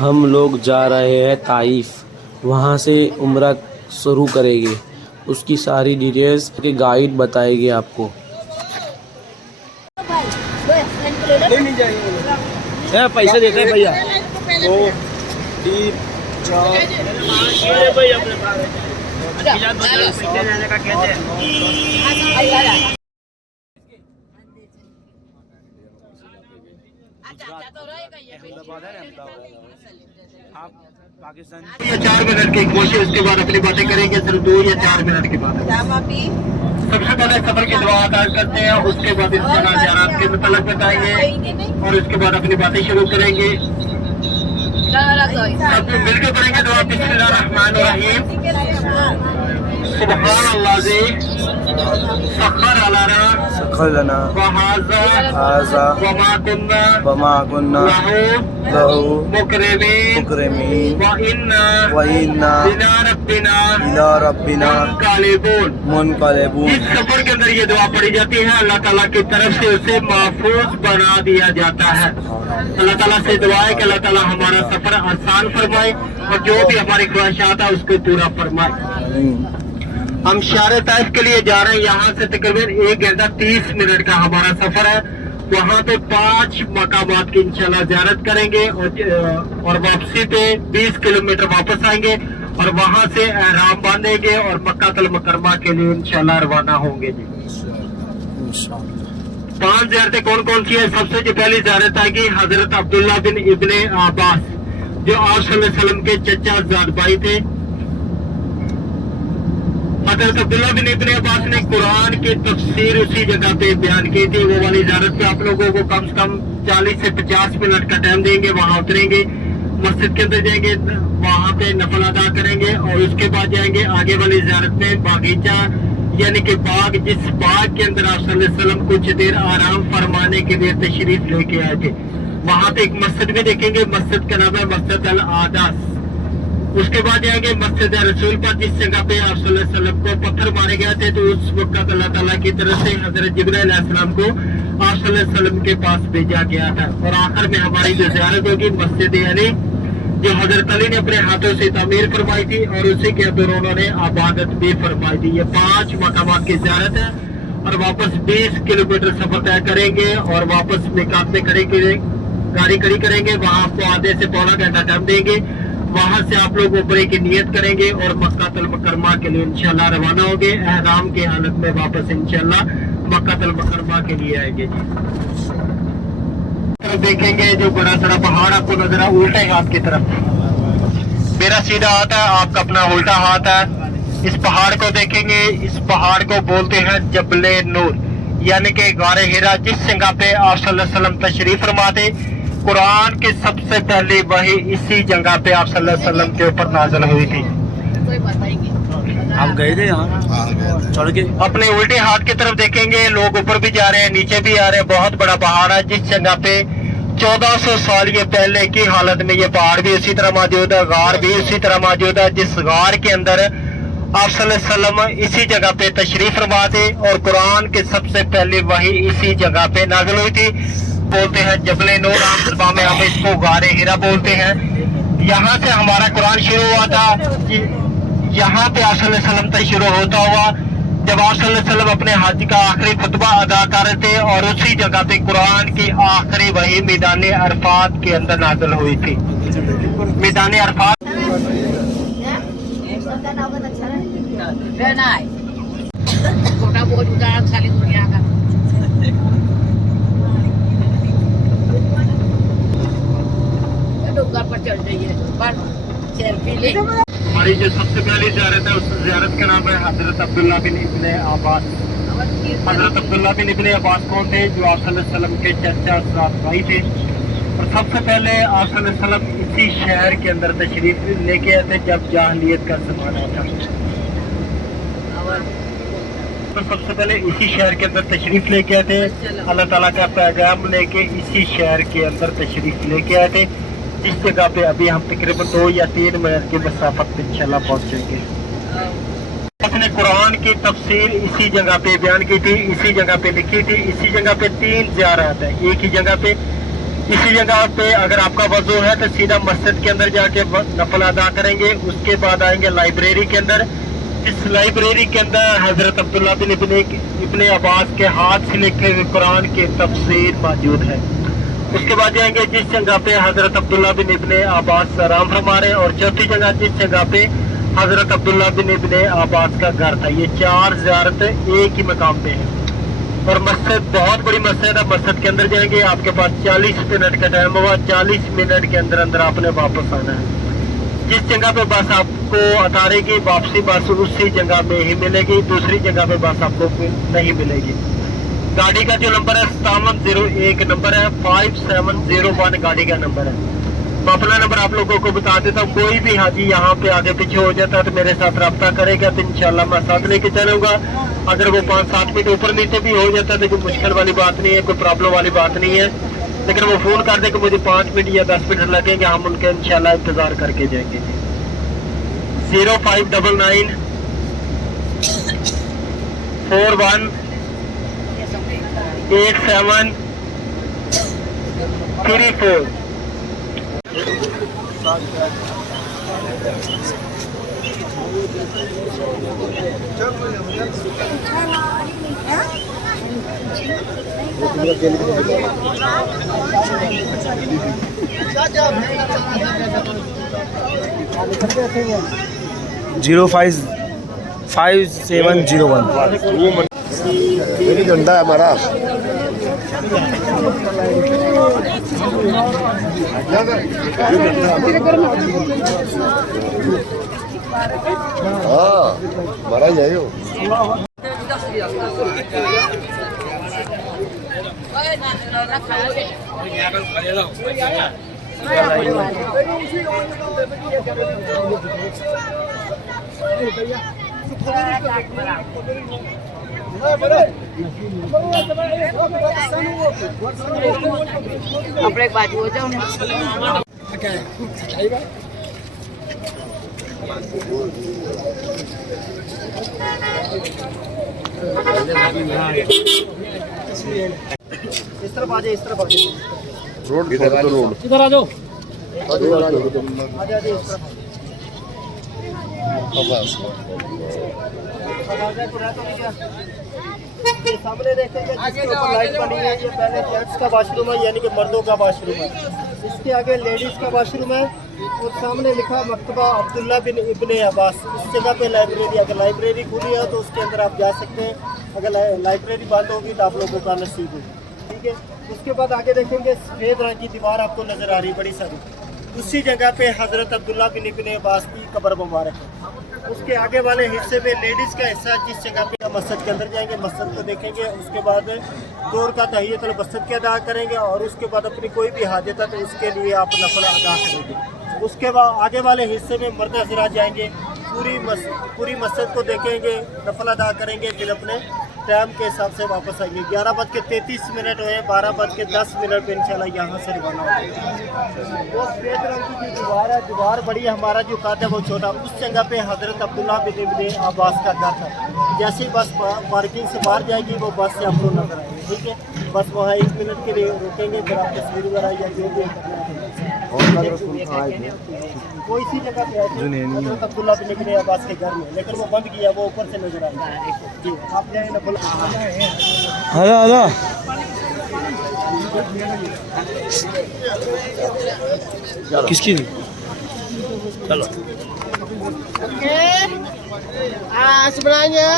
ہم لوگ جا رہے ہیں طائف، وہاں سے عمرہ شروع کریں گے، اس کی ساری ڈیٹیلز کے گائیڈ بتائے گے آپ کو۔ پیسے دیتے ہیں بھیا، یا 4 منٹ کی کوشش، اس کے بعد اپنی باتیں کریں گے صرف 2 یا 4 منٹ کے بعد۔ سب سے پہلے سفر کی دعا ادا کرتے ہیں، اس کے بعد انشاءاللہ زیارات کے متعلق بتائیں گے اور اس کے بعد اپنی باتیں شروع کریں گے۔ سب مل کے کریں گے دعا۔ بسم اللہ الرحمن الرحیم۔ سبحان اللہ سخر لنا وہذا وما كنا له مقرنين وإنا إلى ربنا منقلبون۔ اس سفر کے اندر یہ دعا پڑھی جاتی ہے، اللہ تعالیٰ کی طرف سے اسے محفوظ بنا دیا جاتا ہے۔ اللہ تعالیٰ سے دعا ہے کہ اللہ تعالیٰ ہمارا سفر آسان فرمائے اور جو بھی ہماری خواہشات ہے اس کو پورا فرمائے۔ ہم شہر طائف کے لیے جا رہے ہیں، یہاں سے تقریباً 1 گھنٹہ 30 منٹ کا ہمارا سفر ہے۔ وہاں پہ 5 مقامات کی انشاءاللہ زیارت کریں گے اور واپسی پہ 20 کلومیٹر واپس آئیں گے اور وہاں سے احرام باندھیں گے اور مکہ المکرمہ کے لیے انشاءاللہ روانہ ہوں گے۔ 5 زیارتیں کون کون سی ہیں؟ سب سے جو پہلی زیارت آئے گی حضرت عبداللہ بن ابن عباس، جو آپ صلی اللہ علیہ وسلم کے چچا زاد بھائی تھے۔ حضرت عبداللہ بن ابن عباس نے قرآن کی تفسیر اسی جگہ پہ بیان کی تھی۔ وہ والی زیارت پہ آپ لوگوں کو کم سے کم 40 سے 50 منٹ کا ٹائم دیں گے۔ وہاں اتریں گے، مسجد کے اندر جائیں گے، وہاں پہ نفل ادا کریں گے اور اس کے بعد جائیں گے آگے والی زیارت میں باغیچہ، یعنی کہ باغ، جس باغ کے اندر آپ صلی اللہ علیہ وسلم کچھ دیر آرام فرمانے کے لیے تشریف لے کے آئے تھے۔ وہاں پہ ایک مسجد بھی دیکھیں گے، مسجد کا نام ہے مسجد العادس۔ اس کے بعد جائیں گے مسجد رسول پر، جس جگہ پہ آپ صلی اللہ علیہ وسلم کو پتھر مارے گئے تھے، تو اس وقت اللہ تعالیٰ کی طرف سے حضرت جبرائیل علیہ السلام کو آپ صلی اللہ علیہ وسلم کے پاس بھیجا گیا تھا۔ اور آخر میں ہماری جو زیارت ہوگی مسجد علی، جو حضرت علی نے اپنے ہاتھوں سے تعمیر فرمائی تھی اور اسی کے اندر انہوں نے عبادت بھی فرمائی تھی۔ یہ 5 مقامات کی زیارت ہے اور واپس 20 کلومیٹر سفر طے کریں گے اور واپس میقات میں گاڑی کھڑی کریں گے۔ وہاں آپ کو آدھے سے پونا گھنٹہ ٹائم دیں گے۔ وہاں سے آپ لوگ عمرے کی نیت کریں گے اور مکہ المکرمہ کے لیے انشاءاللہ روانہ ہوں گے۔ احرام کی حالت میں واپس انشاءاللہ مکہ المکرمہ کے لیے آئیں گے۔ دیکھیں گے جو بڑا سارا پہاڑ آپ کو نظر ہے الٹے ہاتھ کی طرف، میرا سیدھا ہاتھ ہے، آپ کا اپنا الٹا ہاتھ ہے۔ اس پہاڑ کو دیکھیں گے، اس پہاڑ کو بولتے ہیں جبل نور، یعنی کہ غار حرا، جس جگہ پہ آپ صلی اللہ علیہ وسلم تشریف فرما تھے۔ قرآن کی سب سے پہلی وحی اسی جگہ پہ آپ صلی اللہ علیہ وسلم کے اوپر نازل ہوئی تھی۔ آپ گئے تھے یہاں چڑھ کے؟ اپنے الٹے ہاتھ کی طرف دیکھیں گے، لوگ اوپر بھی جا رہے ہیں، نیچے بھی آ رہے ہیں۔ بہت بڑا پہاڑ ہے، جس جگہ پہ 1400 سال یہ پہلے کی حالت میں یہ پہاڑ بھی اسی طرح موجود ہے، غار بھی اسی طرح موجود ہے، جس غار کے اندر آپ صلی اللہ علیہ وسلم اسی جگہ پہ تشریف فرما تھے اور قرآن کی سب سے پہلی وحی اسی جگہ پہ نازل ہوئی تھی۔ بولتے ہیں جبل نور، عام زبان میں ہم اس کو غار حرا بولتے ہیں۔ یہاں سے ہمارا قرآن شروع ہوا تھا، یہاں پہ آپ صلی اللہ علیہ وسلم تک شروع ہوتا ہوا جب آپ صلی اللہ علیہ وسلم اپنے حج کا آخری خطبہ ادا کر رہے تھے اور اسی جگہ پہ قرآن کی آخری وحی میدان عرفات کے اندر نازل ہوئی تھی۔ میدان عرفات ہماری جو سب سے پہلی زیارت ہے، اس زیارت کا نام ہے حضرت عبداللہ بن ابن عباس۔ حضرت عبداللہ بن ابن عباس کون تھے؟ جو آپ صلی اللہ علیہ وسلم کے چچا زاد بھائی تھے اور سب سے پہلے آپ صلی اللہ علیہ وسلم اسی شہر کے اندر تشریف لے کے آئے تھے جب جاہلیت کا زمانہ تھا۔ تو سب سے پہلے اسی شہر کے اندر تشریف لے کے آئے تھے، اللہ تعالیٰ کا پیغام لے کے اسی شہر کے اندر تشریف لے کے آئے تھے، جس جگہ پہ ابھی ہم تقریباً 2 یا 3 منٹ کی مسافت پہ انشاءاللہ پہنچیں گے۔ اس نے قرآن کی تفسیر اسی جگہ پہ بیان کی تھی، اسی جگہ پہ لکھی تھی، اسی جگہ پہ 3 زیارت ہیں۔ ایک ہی جگہ پہ इसी जगह पे अगर आपका वजू है तो सीधा मस्जिद के अंदर जाके नफल अदा करेंगे। उसके बाद आएंगे लाइब्रेरी के अंदर। इस लाइब्रेरी के अंदर हजरत अब्दुल्ला बिन इब्ने अब्बास के हाथ से लिखे हुए कुरान की तफसीर मौजूद है। उसके बाद जाएंगे जिस जगह पे हजरत अब्दुल्ला बिन इब्ने अब्बास आराम फरमा रहे, और चौथी जगह जिस जगह पे हजरत अब्दुल्ला बिन इब्ने अब्बास का घर था। ये 4 ज़ियारत एक ही मकाम पे है। और मस्जिद बहुत बड़ी मस्जिद है। मस्जिद के अंदर जाएंगे, आपके पास 40 मिनट का टाइम होगा। 40 मिनट के अंदर अंदर आपने वापस आना है। जिस जगह पे बस आपको उतारेगी, वापसी बस उसी जगह में ही मिलेगी, दूसरी जगह पे बस आपको नहीं मिलेगी। गाड़ी का जो नंबर है 5701 नंबर है, 5701 गाड़ी का नंबर है। मैं अपना नंबर आप लोगों को बता देता हूँ। कोई भी हाजी यहाँ पे आगे पीछे हो जाता है तो मेरे साथ रब्ता करेगा तो इंशाल्लाह मैं साथ लेके चलूंगा। अगर वो 5-7 मिनट ऊपर नीचे भी हो जाता है तो कोई मुश्किल वाली बात नहीं है, कोई प्रॉब्लम वाली बात नहीं है। लेकिन वो फोन कर दे कि मुझे 5 मिनट या 10 मिनट लगेंगे, हम उनके इंशाल्लाह इंतजार करके जाएंगे। 0599 41 87 34। जीरो 5701 मेरी झंडा है हमारा। हाँ हमारा यही हो। આપણે એક બાજુ જાઓ ને इस तरफ आ जाए, इस तरफ आ जाए। रोड इधर आ जाओ, इधर आ जाओ। ये सामने देखेंगे जिसके ऊपर लाइट बनी है, ये पहले जेंट्स का वॉशरूम है, यानी कि मर्दों का वॉशरूम है। इसके आगे लेडीज का वॉशरूम है, और सामने लिखा मकतबा अब्दुल्ला बिन इब्ने अब्बास। इस जगह पे लाइब्रेरी, अगर लाइब्रेरी खुली है तो उसके अंदर आप जा सकते हैं, अगर लाइब्रेरी बंद होगी तो आप लोगों का नसीब है। ठीक है, उसके बाद आगे देखेंगे सफेद रंग की दीवार आपको नजर आ रही है बड़ी सारी। उसी जगह पे हजरत अब्दुल्ला बिन इब्ने अब्बास की कब्र मुबारक है। उसके आगे वाले हिस्से में लेडीज़ का हिस्सा, जिस जगह पे मस्जिद के अंदर जाएंगे, मस्जिद को देखेंगे, उसके बाद दौर का तहियतुल मस्जिद के अदा करेंगे, और उसके बाद अपनी कोई भी हाजत है तो उसके लिए आप नफल अदा करेंगे। उसके बाद आगे वाले हिस्से में मर्द हज़रात जाएंगे, पूरी मस्जिद को देखेंगे, नफल अदा करेंगे, फिर अपने टाइम के हिसाब से वापस आएंगे। 11:33 हुए, 12:10 पे इंशाल्लाह यहाँ से रवाना होंगे। वो सफेद रंग की जो दीवार है, दीवार बड़ी, हमारा जो काद है वो छोटा। उस जगह पे हजरत अब्दुल्ला बिन इब्ने अब्बास का घर था। जैसे ही बस पार्किंग से बाहर जाएगी वो बस से आपको नजर आएगी। ठीक है, बस वहाँ 1 मिनट के लिए रुकेंगे, फिर आप तस्वीर वगैरह या जो भी वो इसी जगह पे है हजरत अब्दुल्ला बिन इब्ने अब्बास के घर में, लेकिन वो बंद किया, वो ऊपर से नजर आ रहा है। जी आप जाए ना, हेलो हेलो किसकी चलो sebenarnya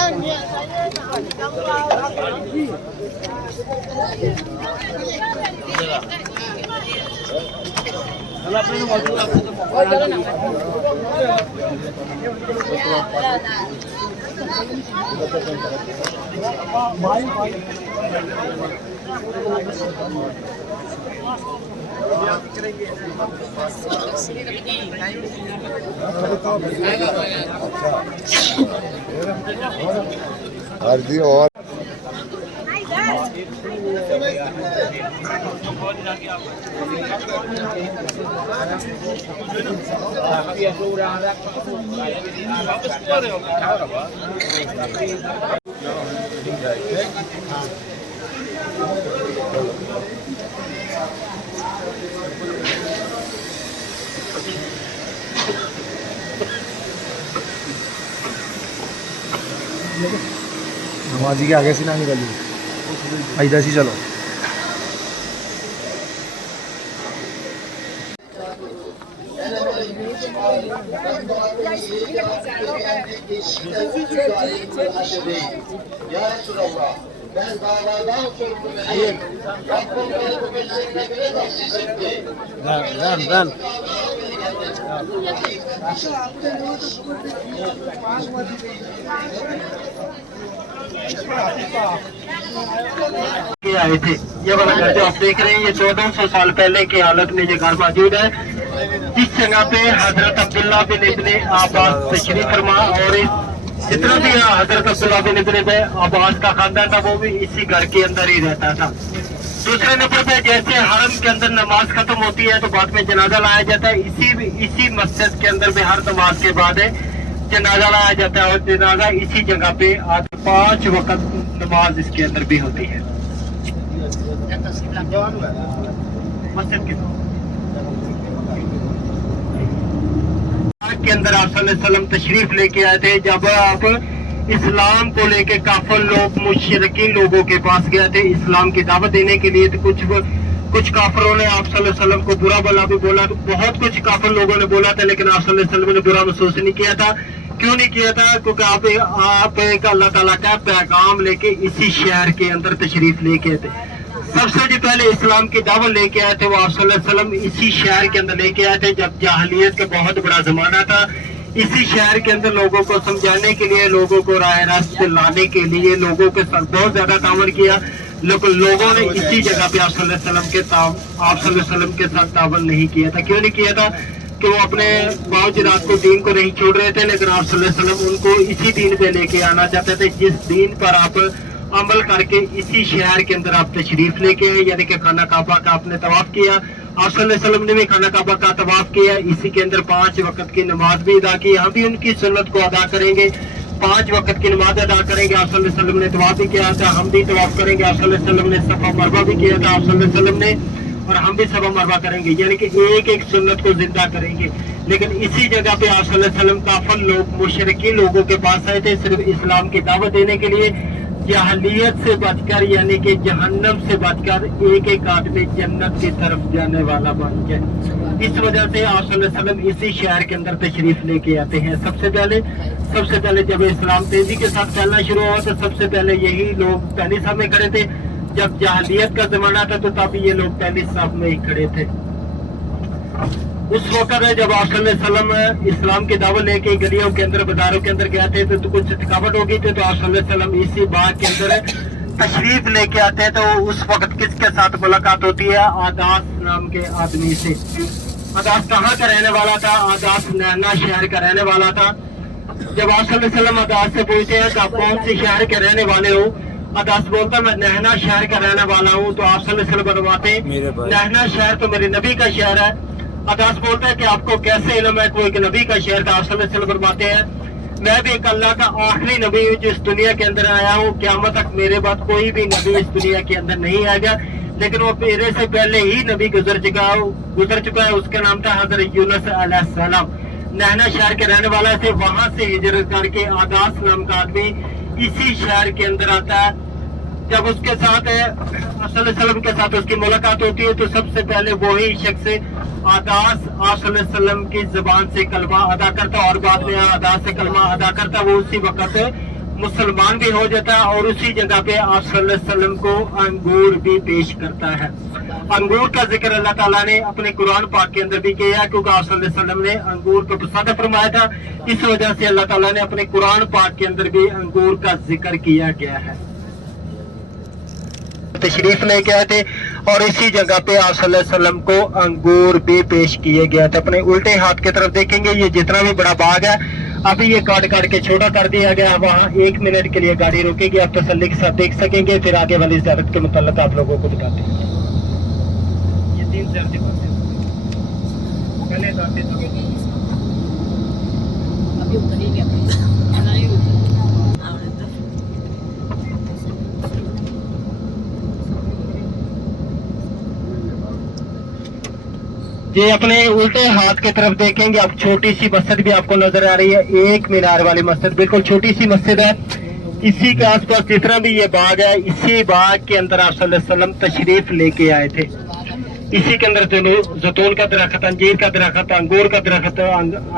अर्जी और नमाजी के आगे से ना निकलिए, इधर से चलो। Run. आए थे। ये वाला घर जो आप देख रहे हैं, ये 1400 साल पहले की हालत में ये घर मौजूद है। जिस जगह पे हजरत अब्दुल्ला बिन इब्ने अब्बास तशरीफ फरमा और जितना भी हजरत अब्दुल्ला बिन इब्ने अब्बास का खानदान था वो भी इसी घर के अंदर ही रहता था। दूसरे नंबर पे जैसे हरम के अंदर नमाज खत्म होती है तो बाद में जनाजा लाया जाता है, इसी मस्जिद के अंदर भी हर नमाज के बाद जनाजा लाया जाता है और जनाजा इसी जगह पे आज 5 वक्त नमाज इसके अंदर भी होती है। मस्जिद के अंदर आप सल्लल्लाहु अलैहि वसल्लम तशरीफ लेके आए थे जब आप इस्लाम को लेके काफिर लोग मुशरिकीन लोगों के पास गए थे इस्लाम की दावत देने के लिए। तो कुछ काफिरों ने आप सल्लल्लाहु अलैहि वसल्लम को बुरा भला भी बोला, तो बहुत कुछ काफिर लोगों ने बोला था, लेकिन आप सल्लल्लाहु अलैहि वसल्लम ने बुरा महसूस नहीं किया था। क्यों नहीं किया था? क्योंकि आप एक अल्लाह ताला का पैगाम लेके इसी शहर के अंदर तशरीफ लेके आए थे। सबसे जो पहले इस्लाम की दावत लेके आए थे वो आप सल्लल्लाहु अलैहि वसल्लम इसी शहर के अंदर लेके आए थे जब जाहिलियत का बहुत बड़ा जमाना था। इसी शहर के अंदर लोगों को समझाने के लिए, लोगों को राह रास्त पे लाने के लिए लोगों के साथ बहुत ज्यादा तावन किया, लेकिन लोगों ने इसी जगह पे आप सल्लल्लाहु अलैहि वसल्लम के साथ तावन नहीं किया था। क्यों नहीं किया था? कि वो अपने बावजूद को दीन को नहीं छोड़ रहे थे, लेकिन आप सल्लल्लाहु अलैहि वसल्लम उनको इसी दीन पे लेके आना चाहते थे जिस दीन पर आप अमल करके इसी शहर के अंदर आप तशरीफ लेके आए, यानी कि खाना काबा का आपने तवाफ किया। आप सल्लल्लाहु अलैहि वसल्लम ने भी खाना काबा का तवाफ किया, इसी के अंदर 5 वक्त की नमाज भी अदा की। हम भी उनकी सुन्नत को अदा करेंगे, 5 वक्त की नमाज अदा करेंगे। आप सल्लल्लाहु अलैहि वसल्लम ने तवाफ भी किया था, हम भी तवाफ करेंगे। आप सल्लल्लाहु अलैहि वसल्लम ने सफा मरवा भी किया था, आप सल्लल्लाहु अलैहि वसल्लम ने, और हम भी सफा मरवा करेंगे, यानी कि एक एक सुन्नत को जिंदा करेंगे। लेकिन इसी जगह पे आप सल्लल्लाहु अलैहि वसल्लम काफिर लोग मुशरिकीन लोगों के पास आए थे सिर्फ इस्लाम की दावत देने के लिए। जहलियत से बचकर यानी कि जहन्नम से बचकर एक एक आदमी जन्नत की तरफ जाने वाला बन जाए, इस वजह से आप सल्लल्लाहु अलैहि वसल्लम इसी शहर के अंदर तशरीफ लेके आते हैं। सबसे पहले जब इस्लाम तेजी के साथ फैलना शुरू हुआ तो सबसे पहले यही लोग पहली साफ में खड़े थे। जब जहलियत का जमाना था तो तब ये लोग पहली साफ में ही खड़े थे। उस वक्त जब आप सल्लल्लाहु अलैहि वसल्लम इस्लाम की दावत लेके गलियों के अंदर बाजारों के अंदर गए थे तो कुछ थकावट हो गई थी, तो आप सल्लल्लाहु अलैहि वसल्लम इसी बाग के अंदर तशरीफ लेके आते हैं। तो उस वक्त किसके साथ मुलाकात होती है? आदास नाम के आदमी से। आदास कहाँ का रहने वाला था? आदास नैना शहर का रहने वाला था। जब आप सल्लल्लाहु अलैहि वसल्लम आदास से पूछते हैं कि आप कौन से शहर के रहने वाले हो, आदास बोलता मैं नहना शहर का रहने वाला हूँ। तो आप सल्लल्लाहु अलैहि वसल्लम बताते नहना शहर तो मेरे नबी का शहर है। आदास बोलता है कि आपको कैसे इल्म है कोई नबी का शहर था? आप सल्लल्लाहु अलैहि वसल्लम फरमाते हैं मैं भी एक अल्लाह का आखिरी नबी हूँ जो इस दुनिया के अंदर आया हूँ। क़यामत तक मेरे बाद कोई भी नबी इस दुनिया के अंदर नहीं आएगा, लेकिन वो मेरे से पहले ही नबी गुजर चुका है। उसका नाम था हजरत यूनुस अलैहिस्सलाम। नहना शहर के रहने वाला से वहां से हिजरत करके आदास नाम का आदमी इसी शहर के अंदर आता है। जब उसके साथ सल्लल्लाहु अलैहि वसल्लम के साथ उसकी मुलाकात होती है तो सबसे पहले वही शख्स आदास आप सल्लल्लाहु अलैहि वसल्लम की जुबान से कलमा अदा करता और बाद में आदास से कलमा अदा करता, वो उसी वक्त मुसलमान भी हो जाता है और उसी जगह पे आप सल्लल्लाहु अलैहि वसल्लम को अंगूर भी पेश करता है। अंगूर का जिक्र अल्लाह ताला ने अपने कुरान पाक के अंदर भी किया, क्योंकि आप सल्लल्लाहु अलैहि वसल्लम ने अंगूर को पसंद फरमाया था। इस वजह से अल्लाह ताला ने अपने कुरान पाक के अंदर भी अंगूर का जिक्र किया गया है। तशरीफ लेके आए थे और इसी जगह पे आप सल्लल्लाहु अलैहि वसल्लम को अंगूर भी पेश किए गए थे। अपने उल्टे हाथ की तरफ देखेंगे, ये जितना भी बड़ा बाग है अभी ये काट के छोटा कर दिया गया। वहाँ 1 मिनट के लिए गाड़ी रुकेगी, आप तसल्ली के साथ देख सकेंगे, फिर आगे वाली ज़ियारत के मुताल्लिक आप लोगों को बताते हैं। ये 3 ज़ियारतें पहले अभी उतरेंगे ये अपने उल्टे हाथ की तरफ देखेंगे, अब छोटी सी मस्जिद भी आपको नजर आ रही है, एक मीनार वाली मस्जिद, बिल्कुल छोटी सी मस्जिद है। इसी के आसपास जितना भी ये बाग है, इसी बाग के अंदर आप सल्लल्लाहु अलैहि वसल्लम तशरीफ लेके आए थे। इसी के अंदर जैतून का दरख्त, अंजीर का दरख्त, अंगूर का दरख्त,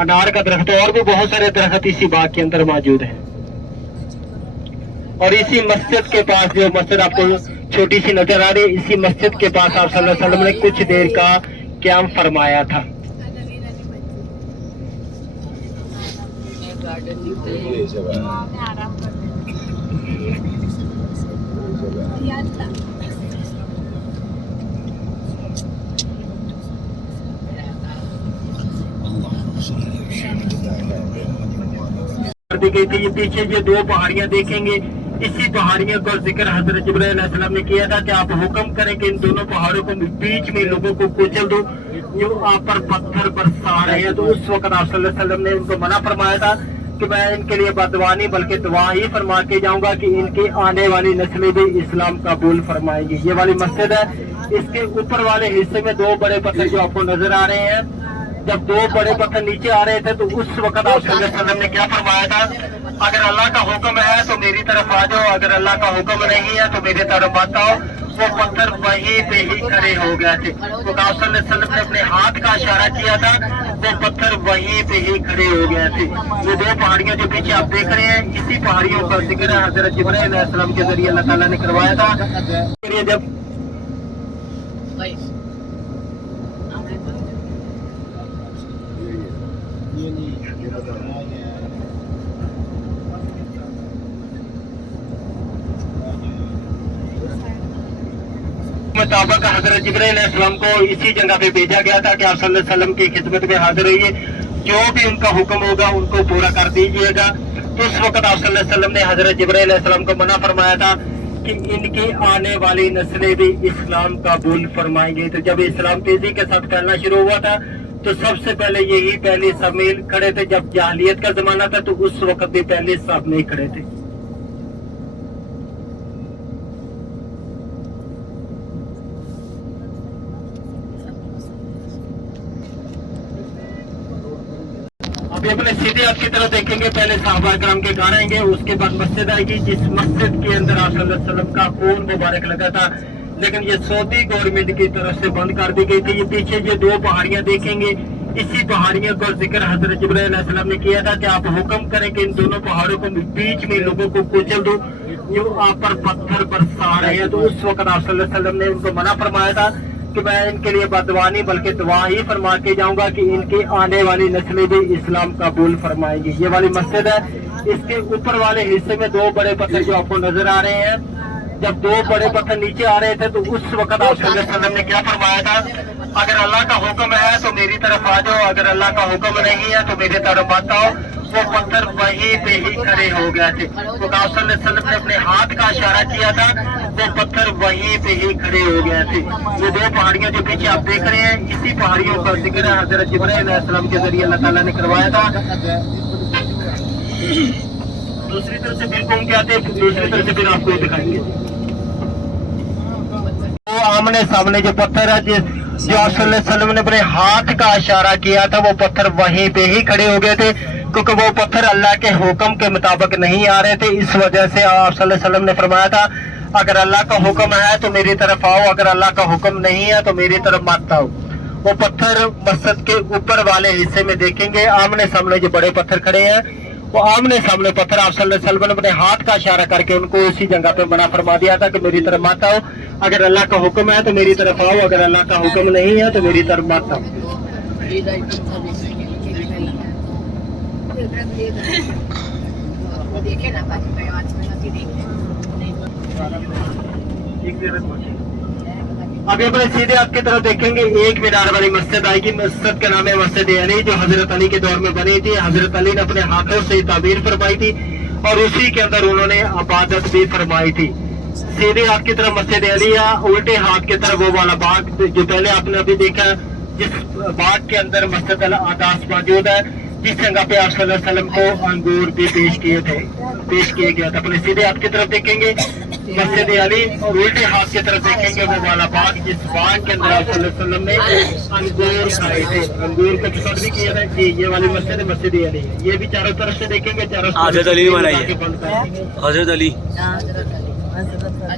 अनार का दरख्त और भी बहुत सारे दरख्त इसी बाग के अंदर मौजूद हैं। और इसी मस्जिद के पास, जो मस्जिद आपको छोटी सी नजर आ रही है, इसी मस्जिद के पास आप सल्लल्लाहु अलैहि वसल्लम ने कुछ देर का क़याम फरमाया था। दी गई थी। ये पीछे ये दो पहाड़ियां देखेंगे, इसी पहाड़ियों का जिक्र हजरत जिब्राइल अलैहिस्सलाम ने किया था कि आप हुक्म करें कि इन दोनों पहाड़ों को बीच में लोगों को कुचल दो, जो आप पर पत्थर बरसा रहे हैं। तो उस वक्त आप सल्लल्लाहु अलैहि वसल्लम ने उनको मना फरमाया था कि मैं इनके लिए बददुआ नहीं बल्कि दुआ ही फरमा के जाऊंगा कि इनकी आने वाली नस्लें भी इस्लाम कबूल फरमाएंगी। ये वाली मस्जिद है, इसके ऊपर वाले हिस्से में दो बड़े पत्थर जो आपको नजर आ रहे हैं, जब दो बड़े पत्थर नीचे आ रहे थे तो उस वक्त आप सल्लल्लाहु अलैहि वसल्लम ने क्या फरमाया था, अगर अल्लाह का हुक्म है तो मेरी तरफ आ जाओ, अगर अल्लाह का हुक्म नहीं है तो मेरी तरफ मत आओ। वो पत्थर वहीं पे ही खड़े हो गए थे। तो आप सल्लल्लाहु अलैहि वसल्लम ने अपने हाथ का इशारा किया था, वो पत्थर वहीं पे ही खड़े हो गए थे। ये दो पहाड़ियां जो पीछे आप देख रहे हैं, इसी पहाड़ियों का जिक्र है हजरत जिब्राइल अलैहिस्सलाम के जरिए अल्लाह ताला ने करवाया था। जब मुताबिक हजरत जिब्राइल अलैहिस्सलाम को इसी जगह पे भेजा गया था कि आप सल्लल्लाहु अलैहि वसल्लम की खिदमत में हाजिर रहिए, जो भी उनका हुक्म होगा उनको पूरा कर दीजिएगा। तो उस वक्त आप सल्लल्लाहु अलैहि वसल्लम ने हजरत जिब्राइल अलैहिस्सलाम को मना फरमाया था कि इनकी आने वाली नस्लें भी इस्लाम कबूल फरमाएंगे। तो जब इस्लाम तेजी के साथ फैलना शुरू हुआ था तो सबसे पहले यही पहले सब मिल खड़े थे। जब जाहिलियत का जमाना था तो उस वक्त भी पहले सब नहीं खड़े थे। अभी अपने सीधे हाथ की तरफ देखेंगे, पहले साहबा करम के घर आएंगे, उसके बाद मस्जिद आएगी, जिस मस्जिद के अंदर आप सल्लल्लाहु अलैहि वसल्लम का खून मुबारक लगा था, लेकिन ये सऊदी गवर्नमेंट की तरफ से बंद कर दी गई थी। ये पीछे ये दो पहाड़ियां देखेंगे, इसी पहाड़ियों का जिक्र हजरत जिब्राइल अलैहिस्सलाम ने किया था कि आप हुक्म करें कि इन दोनों पहाड़ों को बीच में लोगों को कुचल दो, जो आप पर पत्थर बरसा रहे हैं। तो उस वक्त आप सल्लल्लाहु अलैहि वसल्लम ने उनको मना फरमाया था कि मैं इनके लिए बददुआ नहीं बल्कि दुआ ही फरमा के जाऊंगा कि इनकी आने वाली नस्लें भी इस्लाम कबूल फरमाएंगी। ये वाली मस्जिद है, इसके ऊपर वाले हिस्से में दो बड़े पत्थर जो आपको नजर आ रहे हैं, जब दो बड़े पत्थर नीचे आ रहे थे तो उस वक्त आप सल्लल्लाहु अलैहि वसल्लम ने क्या फरमाया था, अगर अल्लाह का हुक्म है तो मेरी तरफ आ जाओ, अगर अल्लाह का हुक्म नहीं है तो मेरी तरफ मत आओ। वो पत्थर वहीं पे ही खड़े हो गए थे। तो आप सल्लल्लाहु अलैहि वसल्लम ने अपने हाथ का इशारा किया था, वो पत्थर वहीं पे ही खड़े हो गए थे। ये दो पहाड़ियां जो पीछे आप देख रहे हैं, इसी पहाड़ियों का जिक्र है हजरत जिब्राइल अलैहिस्सलाम के जरिए अल्लाह ताला ने करवाया था। दूसरी तरफ से फिर घूम के आते, दूसरी तरफ से फिर आपको दिखाएंगे। वो आमने सामने जो पत्थर है, जो आप सल्लल्लाहु अलैहि वसल्लम ने अपने हाथ का इशारा किया था, वो पत्थर वहीं पे ही खड़े हो गए थे, क्योंकि वो पत्थर अल्लाह के हुक्म के मुताबिक नहीं आ रहे थे। इस वजह से आप सल्लल्लाहु अलैहि वसल्लम ने फरमाया था, अगर अल्लाह का हुक्म है तो मेरी तरफ आओ, अगर अल्लाह का हुक्म नहीं है तो मेरी तरफ मत आओ। वो पत्थर मस्जिद के ऊपर वाले हिस्से में देखेंगे, आमने सामने जो बड़े पत्थर खड़े हैं, वो आमने सामने पत्थर आप सल्लल्लाहु अलैहि वसल्लम ने अपने हाथ का इशारा करके उनको उसी जगह पे मना फरमा दिया था कि मेरी तरफ मत आओ, अगर अल्लाह का हुक्म है तो मेरी तरफ आओ, अगर अल्लाह का हुक्म नहीं है तो मेरी तरफ मत आओ। देखे ना अभी अपने सीधे हाथ की तरफ देखेंगे, एक मीनार वाली मस्जिद आएगी। मस्जिद का नाम है मस्जिद अली, जो हजरत अली के दौर में बनी थी। हजरत अली ने अपने हाथों से ताबीर फरमाई थी और उसी के अंदर उन्होंने इबादत भी फरमाई थी। सीधे हाथ की तरफ मस्जिद अली है, उल्टे हाथ की तरफ वो वाला बाग जो पहले आपने अभी देखा, जिस बाग के अंदर मस्जिद अल आदास मौजूद है, जिस जगह पे आप सल्लल्लाहु अलैहि वसल्लम को अंगूर भी पेश किए गए थे। अपने सीधे हाथ की तरफ देखेंगे, मस्जिद अली और उल्टे हाथ की तरफ देखेंगे वो वाला बाग जिस बाग के अंदर आप सल्लल्लाहु अलैहि वसल्लम ने अंगूर खाए थे, अंगूर को फुट भी किया था कि ये वाली मस्जिद मस्जिद अली है। ये भी चारों तरफ से देखेंगे, चारों हज़रत अली ने बनाई है। हजरत अली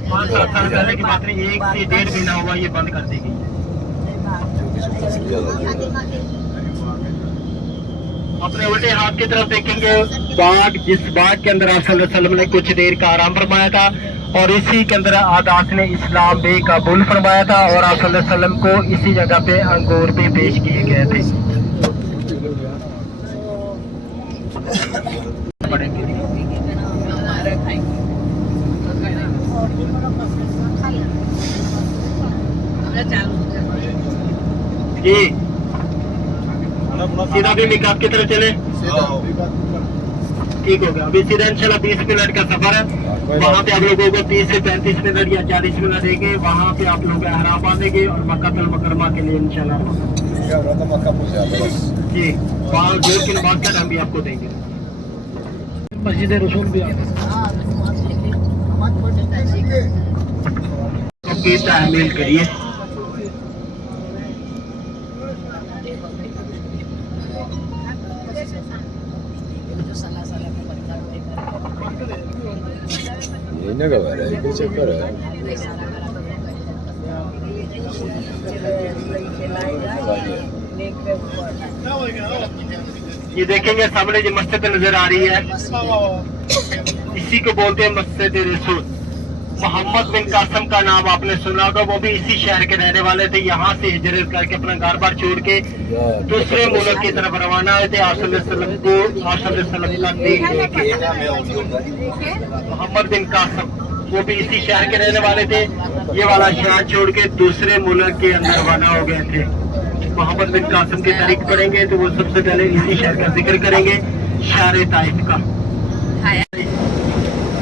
5-7 साल पहले की बात नहीं, 1 से 1.5 महीना हुआ ये बंद कर दी गई। अपने उल्टे हाथ की तरफ देखेंगे बाग जिस बाग के अंदर आप सल्लल्लाहु अलैहि वसल्लम ने कुछ देर का आराम फरमाया था और इसी के अंदर आदास ने इस्लाम बे कबूल फरमाया था और आप सल्लल्लाहु अलैहि वसल्लम को इसी जगह पे अंगूर भी पेश किए गए थे। जी सीधा भी मिकात की तरफ चले, ठीक होगा। अभी सीधा इंशाल्लाह 20 मिनट का सफर है, वहाँ पे आप लोगों को 30 से 35 मिनट या 40 मिनट देंगे, वहाँ पे आप लोग एहराम बांधेंगे और मक्का अल मुकर्रमा के लिए इंशाल्लाह जी वहाँ जोर की नमाज का टाइम भी आपको देंगे। मस्जिद रसूल भी आपकी तहमील करिए। ये ना कब है ये चक्कर है ये देखेंगे सामने जो मस्जिद नजर आ रही है, इसी को बोलते हैं मस्जिद रसूल। मोहम्मद बिन कासम का नाम आपने सुना होगा, वो भी इसी शहर के रहने वाले थे। यहाँ से हिजरत करके अपना घर बार छोड़ के दूसरे मुल्क की तरफ रवाना हुए थे। आप सल्लल्लाहु अलैहि वसल्लम को आप सल्लल्लाहु अलैहि वसल्लम का दीन लेके। मोहम्मद बिन कासम वो भी इसी शहर के रहने वाले थे। ये वाला शहर छोड़ के दूसरे मुल्क के अंदर रवाना हो गए थे। मोहम्मद बिन कासम की तारीख पढ़ेंगे तो वो सबसे पहले इसी शहर का जिक्र करेंगे, शहर ताइफ का।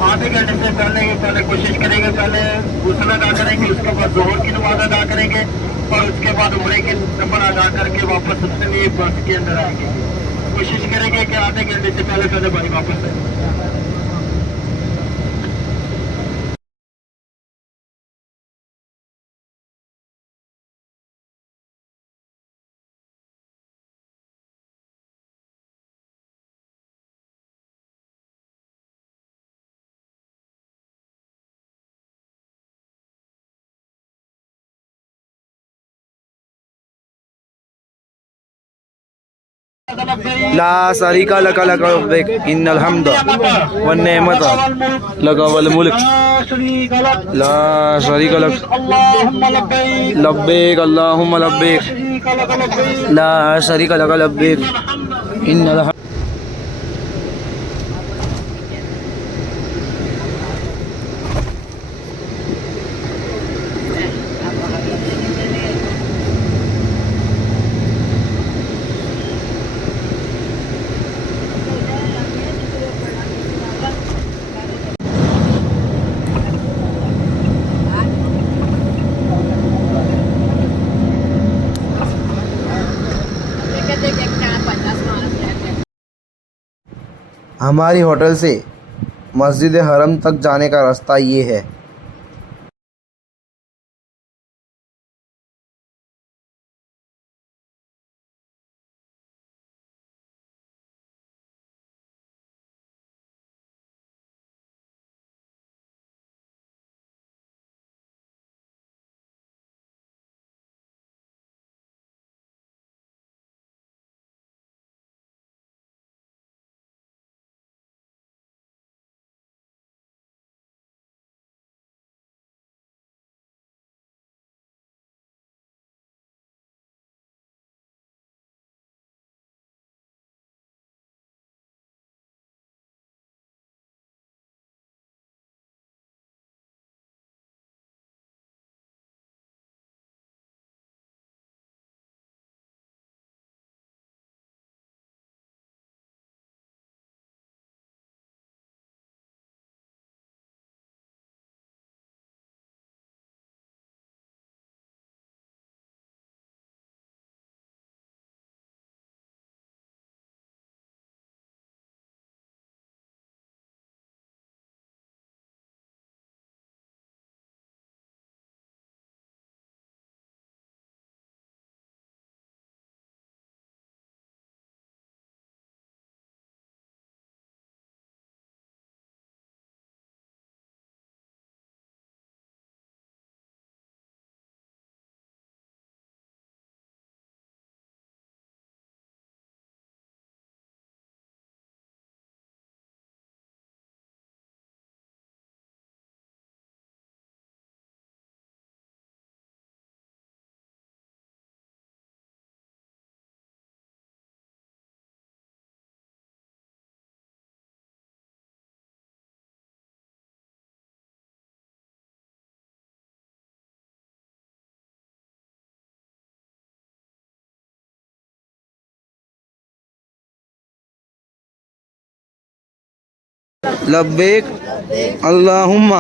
आधे घंटे से पहले कोशिश करेंगे, पहले गुस्ल अदा करेंगे, उसके बाद जोहर की नमाज अदा करेंगे और उसके बाद उम्रे के नंबर अदा करके वापस अपने बस के अंदर आएंगे। कोशिश करेंगे कि आधे घंटे से पहले भाई वापस आए। ला शरीका लका लका लब्बैक इन्नल हम्द वन नेमत लका वल मुल्क ला शरीका लक लब्बैक अल्लाहुम्मा लब्बैक ला शरीका लका लब्बैक इन्नल हमारी होटल से मस्जिद हरम तक जाने का रास्ता ये है। لبیک اللہم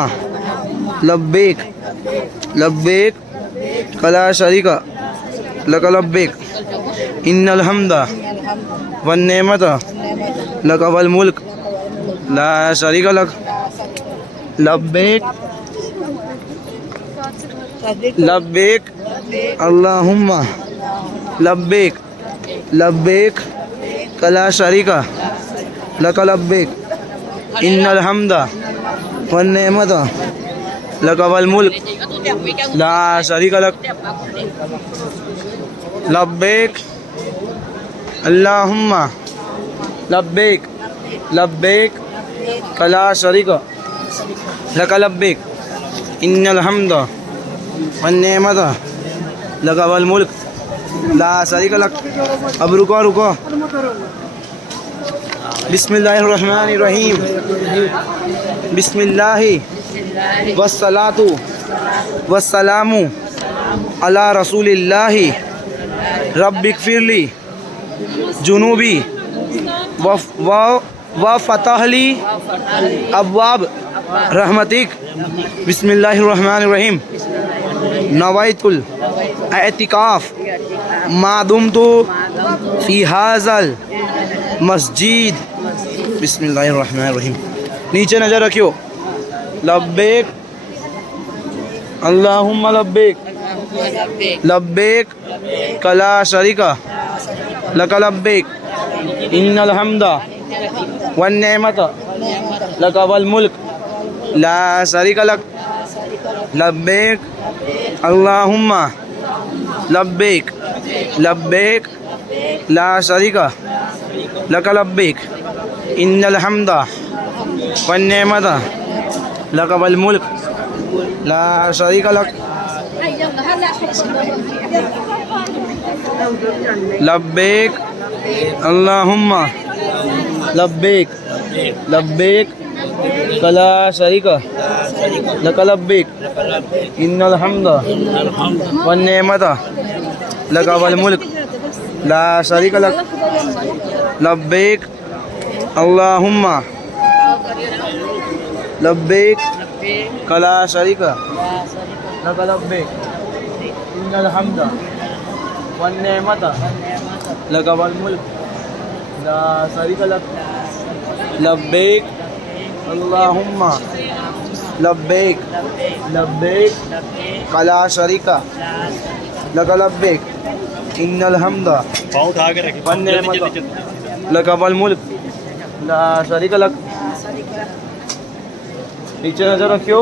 لبیک لبیک لا شریک لک لبیک ان الحمد والنعمت لک والملک لا شریک لک لبیک لبیک اللہم لبیک لبیک لا شریک لک لبیک ان الحمد والنعمت لک والملک لا شریک لک لبیک اللہم لبیک لبیک لا شریک لک لبیک ان الحمد والنعمت لک والملک لا شریک لک. اب رکو بسم اللہ الرحمن الرحیم بسم اللہ والصلاۃ والسلام علی رسول اللہ رب اغفر لی جنوبی وفتح لی ابواب رحمتک. بسم اللہ الرحمن الرحیم نویت الاعتکاف ما دمت فی ھذا المسجد. بسم اللہ الرحمن الرحیم. نیچے نظر رکھیو. لبیک اللہم لبیک لبیک لا شریک لک لبیک ان الحمد والنعمت لک والملک لا شریک لک لبیک اللہم لبیک لبیک لا شریک لک لبیک ان الحمد والنعمت لک والملک لا شریک لک لبیک اللہم لبیک لبیک لا شریک لک لبیک ان الحمد والنعمت لک والملک لا شریک لک لبیک اللہم لبیک لا شریک لک لبیک ان الحمد والنعمت لک والملک لا شریک لک لبیک اللہم لبیک لبیک لا شریک لک لبیک ان الحمد والنعمت لک والملک لا شریک لک. نیچے نظر رکھیو.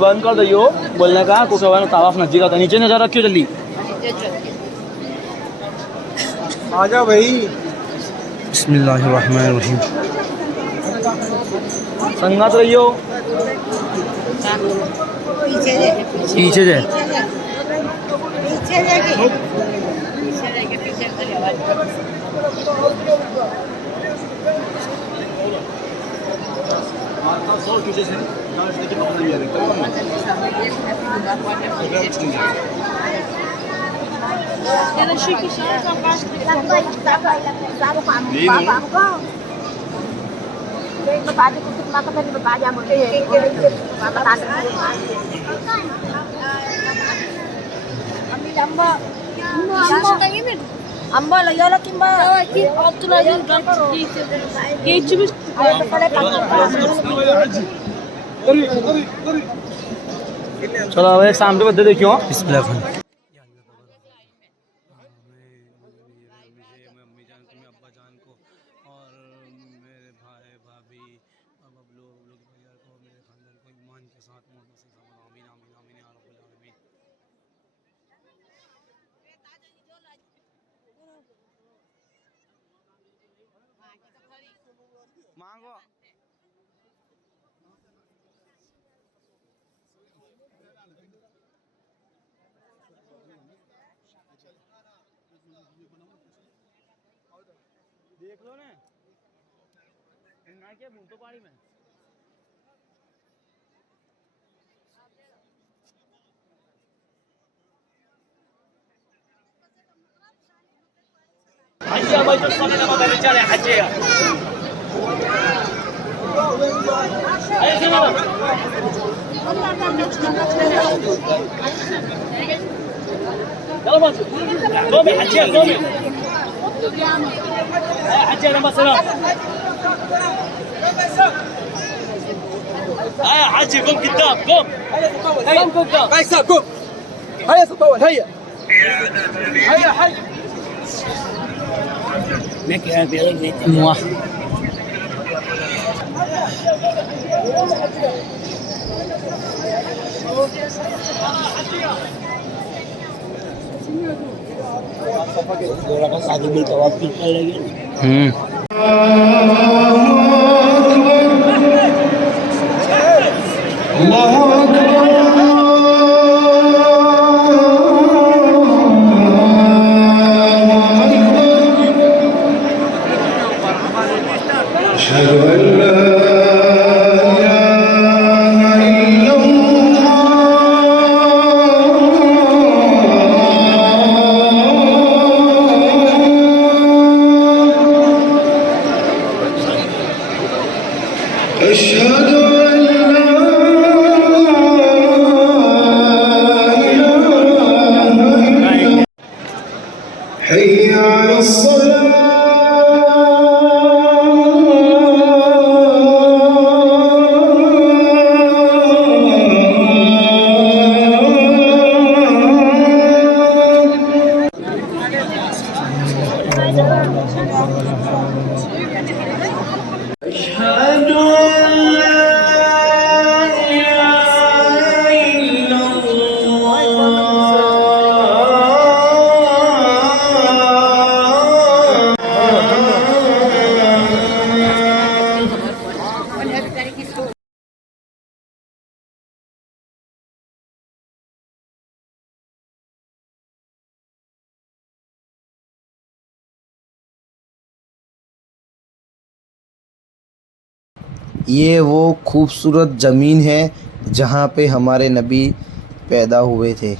بند کر دیو بولنے کا کچھ طواف نزدیک آتا. نیچے نظر رکھیو جلدی. آجا بھائی. بسم اللہ الرحمن الرحیم. سنگت رہیو. پیچھے جائے. Amba lah ya lah kimba. Abdullah ya geçmiş. چلو اب ایک سامنے بدے دیکھو. بسم اللہ الرحمن الرحیم. امی جان کو, میں ابا جان کو, اور میرے بھائی بھابھی اب لوگ بھیا کو, میرے خاندان کو ایمان کے ساتھ محمد صلی اللہ علیہ وسلم. آمین آمین آمین یا رب العالمین. مانگو. دیکھ لو نا کیا بھونتو پہاڑی میں. یہ وہ خوبصورت زمین ہے جہاں پہ ہمارے نبی پیدا ہوئے تھے۔